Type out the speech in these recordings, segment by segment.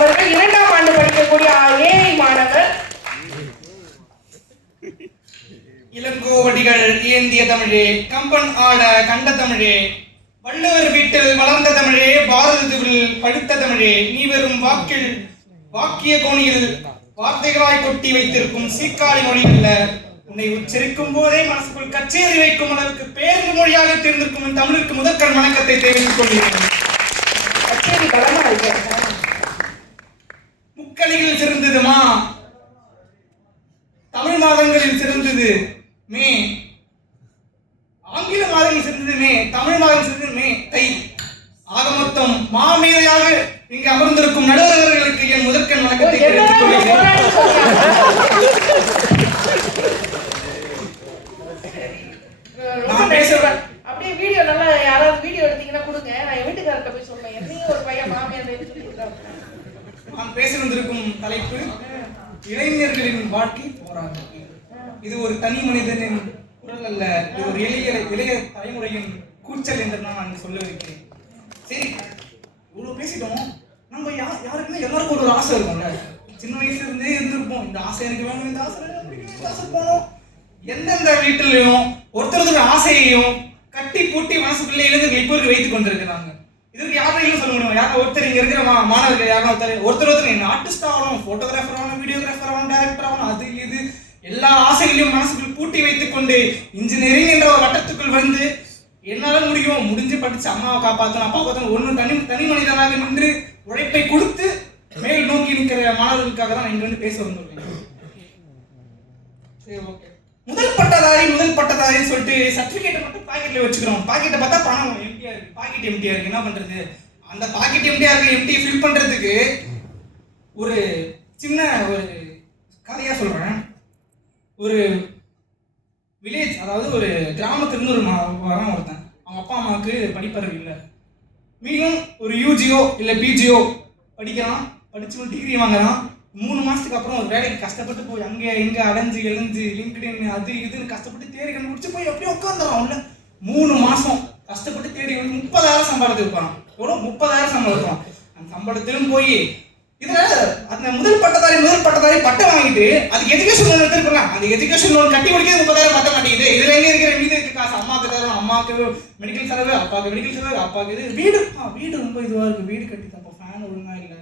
அவர்கள் 2ஆம் ஆண்டு படிக்கக்கூடிய ஏஐ மாணவர். இளங்கோவடிகள் ஏந்திய தமிழே, கம்பன் ஆட கண்ட தமிழே, வள்ளுவர் வீட்டில் வளர்ந்த தமிழே, பாரதத்தில் படுத்த தமிழே, நீ வெறும் வாக்கிய கோணியில் வார்த்தைகளாய் கொட்டி வைத்திருக்கும் சீக்காளி மொழி அல்ல, உன்னை உச்சரிக்கும் போதே மனசுக்குள் கச்சேரி வைக்கும் அளவுக்கு பேருந்து மொழியாக தேர்ந்திருக்கும் தமிழுக்கு முதற்கண் வணக்கத்தை தெரிவித்துக் கொள்கிறேன். கச்சேரி பலமா இருக்கு. முக்கணிகளில் சிறந்தது மா, தமிழ் மாதங்களில் சிறந்தது மே, ஆங்கில மாதங்களில் சிறந்தது மே, தமிழ் மாதம் சிறந்தது மே, தை. ஆக மொத்தம் மாமேதையாக இங்கு அமர்ந்திருக்கும் நடுவர்களுக்கு என் முதற்கண் வணக்கத்தை தெரிவித்துக் கொள்கிறேன். அப்படியே வீடியோ நல்லா யாராவது வீடியோ எடுத்தீங்கன்னா கொடுங்க, நான் என் வீட்டுக்காரர்கிட்ட போய் சொல்றேன். என்னையும் ஒரு பையன் மாமியார் சொல்லியிருக்காங்க. நான் பேச வந்திருக்கும் தலைப்பு இளைஞர்களின் வாழ்க்கை போராட்டம். இது ஒரு தனி மனிதனின் குரல் அல்ல, இது ஒரு இளைய தலைமுறையின் கூச்சல் என்று நான் சொல்ல வைக்கிறேன். சரி, இவ்வளவு பேசிட்டோம். நம்ம யாருக்குமே எல்லாருக்கும் ஒரு ஆசை இருக்கும்ல, சின்ன வயசுல இருந்தே இருந்திருப்போம். இந்த ஆசை எனக்கு வேணும், இந்த ஆசை போனோம். எந்தெந்த வீட்டிலையும் ஒருத்தர் ஆசையையும் கட்டி பூட்டி மனசுக்குள்ளே இளைஞர்கள் இப்போ வைத்துக் கொண்டிருக்கிறாங்க. இதுக்கு யாரையும் சொல்ல முடியும். யாரும் ஒருத்தர் இங்க இருக்கிற மாணவர்கள் யாரும் ஒருத்தர் என்ன ஆர்டிஸ்ட் ஆகணும், போட்டோகிராஃபர் ஆகணும், வீடியோகிராஃபர் ஆகணும், டைரக்டர் ஆகணும், அது இது எல்லா ஆசைகளையும் மனசுக்குள் பூட்டி வைத்துக் கொண்டு இன்ஜினியரிங் என்ற ஒரு வட்டத்துக்குள் வந்து என்னால முடிஞ்சு படிச்சு அம்மாவை காப்பாற்றணும், அப்பா காப்பாற்றணும், ஒன்னும் தனி மனிதனாக நின்று உழைப்பை கொடுத்து மேல் நோக்கி நிற்கிற மாணவர்களுக்காக தான் இங்க வந்து பேச வந்துள்ளேன். சரி, ஓகே. முதல் பட்டதாரி சொல்லிட்டு சர்டிபிகேட்டை மட்டும் பாக்கெட்ல வச்சுக்கிறோம். பாக்கெட்டை பார்த்தா பணம் எம்டியா இருக்கு, பாக்கெட் எம்டியா இருக்கு. என்ன பண்றது? அந்த பாக்கெட் எம்டியா இருக்கு, எம்டியை ஃபில் பண்றதுக்கு ஒரு சின்ன ஒரு கதையா சொல்றேன். ஒரு வில்லேஜ், அதாவது ஒரு கிராமத்திலிருந்து வரவன் ஒருத்தன். அவங்க அப்பா அம்மாவுக்கு படிப்பறிவு இல்லை. மீண்டும் ஒரு யூஜியோ இல்லை பிஜியோ படிக்கிறான், படிச்சு டிகிரி வாங்குறான். 3 மாசத்துக்கு அப்புறம் ஒரு வேலைக்கு கஷ்டப்பட்டு போய் அங்கே எங்கே அலைஞ்சு லிங்க்டின் அது இதுன்னு கஷ்டப்பட்டு தேடி கண்டுபிடிச்சு போய் அப்படியே உட்காந்துறான். உள்ள 3 மாசம் கஷ்டப்பட்டு தேடி 30,000 சம்பளத்துக்கு இருப்பான். எவ்வளோ 30,000 சம்பளம் இருப்பான். அந்த சம்பளத்திலும் போய் இதுல அந்த முதல் பட்டதாரி பட்டம் வாங்கிட்டு அதுக்கு எஜுகேஷன் லோன் எடுத்துருக்கலாம். அந்த எஜுகேஷன் லோன் கட்டி முடிக்கிறது 30,000 பட்ட மாட்டேங்குது. இதுல எங்க இருக்கிற மீது இருக்கு காசு? அம்மாவுக்கு தரும், அம்மாவுக்கு மெடிக்கல் செலவு, அப்பாவுக்கு மெடிக்கல் செலவு, அப்பாவுக்கு இது வீடு ரொம்ப இதுவா இருக்கு. வீடு கட்டி தப்பா, ஃபேன் ஒழுங்கா இல்லை,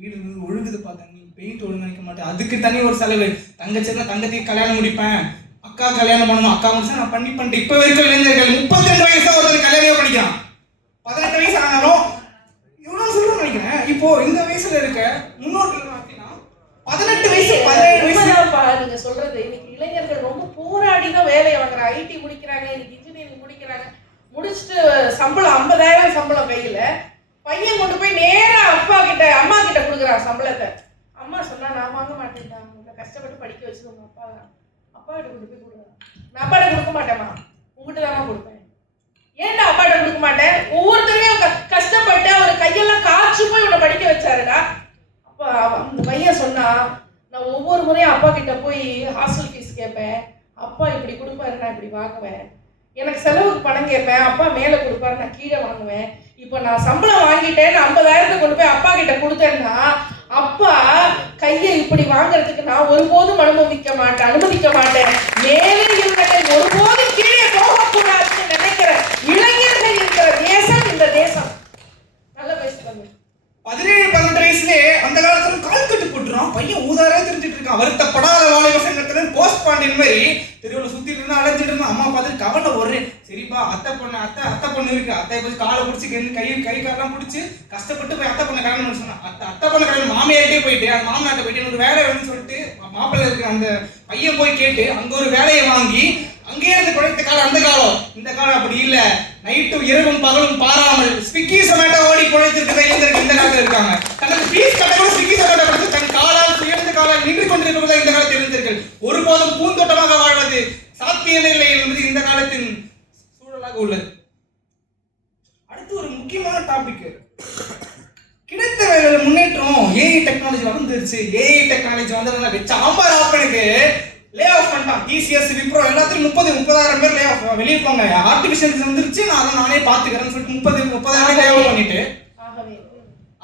வீடு ஒழுகுதுப்பா, தண்ணி பெயிண்ட் ஒழுங்கா வைக்க மாட்டேன், அதுக்கு தனி ஒரு செலவு. தங்கச்சிருந்தா தங்கத்துக்கு கல்யாணம் முடிப்பேன், அக்கா கல்யாணம் பண்ணணும், அக்கா முடிச்சா நான் பண்ணிட்டு இப்ப வரைக்கும் இளைஞர்கள் 32 வயசா ஒருத்தர் கல்யாணம் பண்ணிக்கிறான். 18 வயசு ஆனாலும் இவ்வளவு சொல்ல நினைக்கிறேன். இப்போ இந்த வயசுல இருக்க முன்னோர்கள் பார்த்தீங்கன்னா 18 வயசு 17 வயசு நீங்க சொல்றது. இன்னைக்கு இளைஞர்கள் ரொம்ப போராடி தான் வேலையை வாங்குறாங்க. ஐடி முடிக்கிறாங்க, இன்னைக்கு இன்ஜினியரிங் முடிக்கிறாங்க, முடிச்சுட்டு சம்பளம் 50,000 சம்பளம் கையில. பையன் கொண்டு போய் நேரா அம்மா கிட்ட கொடுக்குறான் சம்பளத்தை. அம்மா சொன்னா நான் வாங்க மாட்டேன்டா, உங்களை கஷ்டப்பட்டு படிக்க வச்சு உங்க அப்பா கிட்ட கொண்டு போய் கொடுக்குறேன். நான் அப்பாட்ட கொடுக்க மாட்டேம்மா, உங்ககிட்ட தானே கொடுப்பேன். ஏன்டா அப்பாட்ட கொடுக்க மாட்டேன்? ஒவ்வொருத்தரையும் கஷ்டப்பட்டு அவர் கையெல்லாம் காய்ச்சி போய் உன்னை படிக்க வச்சாருடா. அப்ப அந்த பையன் சொன்னா, நான் ஒவ்வொரு முறையும் அப்பா கிட்ட போய் ஹாஸ்டல் ஃபீஸ் கேட்பேன், அப்பா இப்படி கொடுப்பாரு, நான் இப்படி வாங்குவேன். எனக்கு செலவுக்கு பணம் கேட்பேன், அப்பா மேலே கொடுப்பாரு, நான் கீழே வாங்குவேன். இப்போ நான் சம்பளம் வாங்கிட்டேன்னு 50,000 கொண்டு போய் அப்பா கிட்ட கொடுத்தேன்னா அப்பா கையை இப்படி வாங்குறதுக்கு நான் ஒருபோதும் அனுமதிக்க மாட்டேன். மேலே இவர்கள் ஒருபோதும் கீழே போகக்கூடாதுன்னு நினைக்கிற இளைஞர்கள் இருக்கிற தேசம் இந்த தேசம். நல்லா பேசுறாங்க. 17-18 வயசுலே அந்த காலத்துல கால் கட்டு போட்டுறான். பையன் ஊதாரா தெரிஞ்சிட்டு இருக்கான். வருத்தப்படாத வாலிப சங்கத்துல போஸ்ட் பாண்டியன் மாதிரி தெருவில் சுத்திட்டு இருந்தா அலைஞ்சிட்டு இருந்தான். அம்மா பார்த்து கவலை ஒரே சரிப்பா, அத்தை பொண்ணு இருக்கு, அத்தை போய் காலை பிடிச்சி கை காலெல்லாம் பிடிச்சி கஷ்டப்பட்டு போய் அத்தை பொண்ணை கல்யாணம் பண்ண சொன்னான். அத்தை பொண்ணை கல்யாணம் மாமியார்ட்டே போயிட்டு அந்த மாமனாட்ட போயிட்டு எனக்கு வேலை வேணும்னு சொல்லிட்டு மாப்பிள்ளை இருக்கிற அந்த பையன் போய் கேட்டு அங்க ஒரு வேலையை வாங்கி அங்கேயே இருந்து குறைத்த காலம் அந்த காலம். இந்த காலம் அப்படி இல்ல. நைட்டும் இரவும் பகலும் பாராமல் ஸ்விக்கி சொமேட்டோ ஓடி குழைத்திருக்கிற இளைஞர்கள் இந்த காலத்தில் இருக்காங்க. தனக்கு ஃபீஸ் கட்டக்கூட ஸ்விக்கி சொமேட்டோ படித்து தன் காலால் சுயர்ந்த காலால் நின்று கொண்டிருப்பது இந்த காலத்தில் இளைஞர்கள். ஒருபோதும் பூந்தோட்டமாக வாழ்வது சாத்தியமில்லை என்பது இந்த காலத்தின் சூழலாக உள்ளது. அடுத்து ஒரு முக்கியமான டாபிக், கிடைத்த வேலையில முன்னேற்றம். ஏஐ டெக்னாலஜி வந்துருச்சு. ஏஐ டெக்னாலஜி வந்ததுனால சாம்பார் ஆப்பனுக்கு லே ஆஃப் பண்ணிட்டான். டிசிஎஸ், விப்ரோ எல்லாத்தையும் 30,000 பேர் லே ஆஃப் வெளியே போங்க. ஆர்டிஃபிஷியல் வந்துருச்சு, நான் நானே பாத்துக்கிறேன்னு சொல்லிட்டு 30,000 லே ஆஃப் பண்ணிட்டு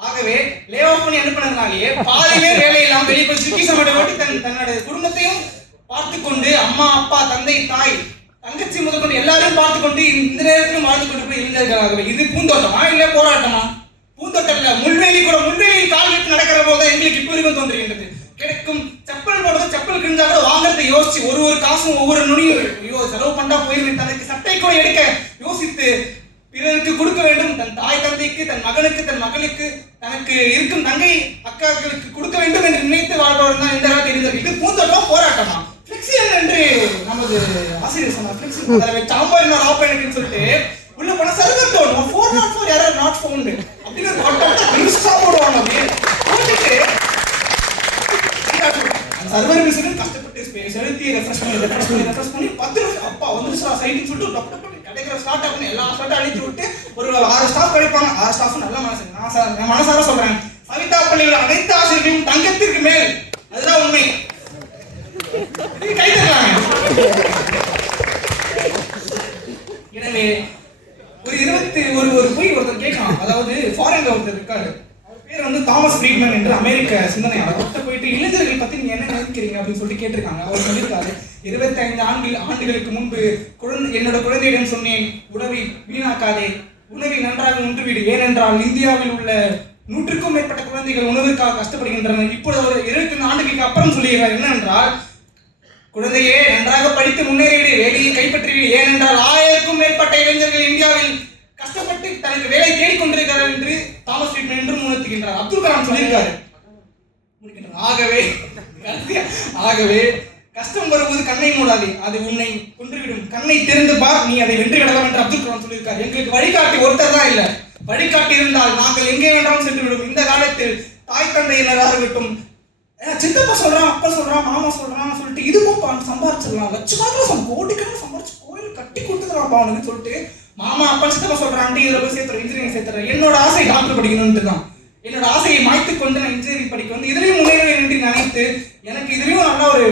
ஆகவே லே ஆஃப் பண்ணி அனுப்பினதுனாலேயே பாதி பேர் வேலை இல்லாம வெளியே போய் சுக்கி சமையல் ஓட்டி தன்னோட குடும்பத்தையும் பார்த்து கொண்டு அம்மா அப்பா தந்தை தாய் தங்கச்சி முதற்கொண்டு எல்லாரையும் பார்த்து கொண்டு இந்த நேரத்திலும் வாழ்ந்து கொண்டு போய் இருந்திருக்கிறார்கள். இது பூந்தோட்டமா இல்ல போராட்டமா? பூந்தோட்டம் இல்ல, முள்வேலியில் கால் வைத்து நடக்கிற போது எங்களுக்கு இப்போ இருக்கும் தோன்றுகின்றது. கிடைக்கும் செப்பல் போடுறது, செப்பல் கிழிஞ்சா கூட வாங்கறதை யோசிச்சு ஒரு காசும் ஒவ்வொரு நுனியும் செலவு பண்ணா போயிருந்து தனக்கு சட்டை கூட எடுக்க யோசித்து பிறருக்கு கொடுக்க வேண்டும். தன் தாய் தந்தைக்கு, தன் மகனுக்கு, தன் மகளுக்கு, தனக்கு இருக்கும் தங்கை அக்காக்களுக்கு கொடுக்க வேண்டும் என்று நினைத்து வாழ்பவர் தான் இந்த காலத்தில் இருந்திருக்கு. இது பூந்தோட்டம் போராட்டமா? பிளெக்சியல் என்று நமது ஆசிரியர் சொன்னார். பிளெக்சியல் சாம்பார் என்ன ஆப்பேனுக்குன்னு சொல்லிட்டு உள்ள போன server down 404 error not found அப்படின்னு போடுவாங்க. போட்டுட்டு சர்வர் மிஷின் கஷ்டப்பட்டு ஸ்பேஸ் எழுதி ரெஃப்ரெஷ் பண்ணி 10 நிமிஷம் அப்பா வந்துருச்சா சைட்டுன்னு சொல்லிட்டு டப்பு டப்பு கிடைக்கிற ஸ்டார்ட் ஆகணும். எல்லா ஸ்டார்ட் அழித்து விட்டு ஒரு 6 ஸ்டாஃப் கிடைப்பாங்க. 6 ஸ்டாஃப் நல்ல மனசு. நான் மனசார சொல்றேன், சவிதா பள்ளியில் அனைத்து ஆசிரியர்களும் தங்கத்திற்கு மேல். அதுதான் உண்மை. எனவே ஒரு போய் ஒருத்தர் கேட்கலாம். அதாவது ஃபாரின்ல ஒருத்தர் இருக்காரு, அவர் பேர் வந்து தாமஸ் ஃப்ரீட்மேன் என்று அமெரிக்க சிந்தனையாளர். அவர்கிட்ட போயிட்டு இளைஞர்கள் பத்தி நீங்க என்ன நினைக்கிறீங்க அப்படின்னு சொல்லிட்டு கேட்டிருக்காங்க. அவர் சொல்லியிருக்காரு, 25 ஆண்டுகளுக்கு முன்பு என்னோட குழந்தையிடம் சொன்னேன், உணவை வீணாக்காதே, உணவை நன்றாக உண்டுவிடு. ஏனென்றால் இந்தியாவில் உள்ள 100க்கும் மேற்பட்ட குழந்தைகள் உணவுக்காக கஷ்டப்படுகின்றனர். இப்பொழுது ஒரு 25 ஆண்டுகளுக்கு அப்புறம் சொல்லுகிறார் என்னென்றால், குழந்தையே நன்றாக படித்து முன்னேறிவிடு, வேலையை கைப்பற்றிவிடு. ஏனென்றால் 1000க்கும் மேற்பட்ட இளைஞர்கள் இந்தியாவில் கஷ்டப்பட்டு தனக்கு வேலை தேடிக்கொண்டிருக்கிறார் என்று தாமஸ் ஃப்ரீட்மேன் என்று உணர்த்துகின்றார். அப்துல் கலாம் சொல்லியிருக்காரு. ஆகவே கஷ்டம் வரும்போது கண்ணை மூடாதே, அது உன்னை கொன்றுவிடும். கண்ணை திறந்து பார், நீ அதை வென்று விடலாம் என்று அப்துல் கலாம் சொல்லியிருக்காரு. எங்களுக்கு வழிகாட்டி ஒருத்தர் தான் இல்ல, வழிகாட்டி இருந்தால் நாங்கள் எங்கே வேண்டாலும் சென்று விடும். இந்த காலத்தில் தாய் தந்தையினராக இருக்கட்டும், சித்தப்பா சொல்றான், அப்பா சொல்றான், மாமா சொல்றான் சொல்லிட்டு இது போப்பா சம்பாரிச்சிடலாம், லட்சக்கணக்கில் கோடிக்கணக்கில் சம்பாரிச்சு கோயில் கட்டி கொடுத்துக்கலாம் அவனுக்கு சொல்லிட்டு மாமா அப்பா சித்தப்பா சொல்றான்ட்டு இதுல போய் சேர்த்துறேன், இன்ஜினியரிங் சேர்த்துறேன். என்னோட ஆசை டாக்டர் படிக்கணும்னு தான். என்னோட ஆசையை மாய்த்து கொண்டு நான் இன்ஜினியரிங் படிக்க வந்து இதுலயும் முன்னேறுவேன் என்று நினைத்து எனக்கு இதுலயும் நல்லா ஒரு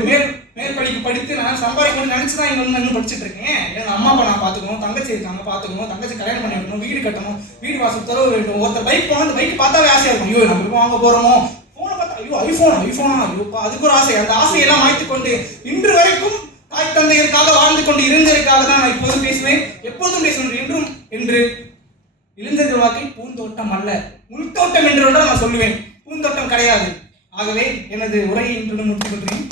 மேற்படிப்பு படித்து நான் சம்பாதிக்கணும்னு நினைச்சுதான் இங்க வந்து படிச்சுட்டு இருக்கேன். எங்க அம்மா அப்பா நான் பாத்துக்கணும், தங்கச்சி இருக்காங்க பாத்துக்கணும், தங்கச்சி கல்யாணம் பண்ணி வைக்கணும், வீடு கட்டணும், வீடு வாசல் தரவு வேண்டும். ஒருத்தர் பைக் போனா அந்த பைக் பார்த்தாவே ஆசையா இருக்கும், ஐயோ நம்ம வாங்க போறோமோ. போனை பார்த்தா ஐயோ ஐபோனா ஐயோப்பா, அதுக்கு ஒரு ஆசை. அந்த ஆசையெல்லாம் மாய்த்து கொண்டு இன்று வரைக்கும் தாய் தந்தையருக்காக வாழ்ந்து கொண்டு இருந்ததற்காக தான் நான் இப்போதும் பேசுவேன், எப்போதும் பேசுவேன். என்றும் என்று இளைஞர்கள் வாக்கை பூந்தோட்டம் அல்ல, முள்தோட்டம் என்று நான் சொல்லுவேன், பூந்தோட்டம் கிடையாது. ஆகவே எனது உரையை இன்று முடித்துக் கொள்கிறேன்.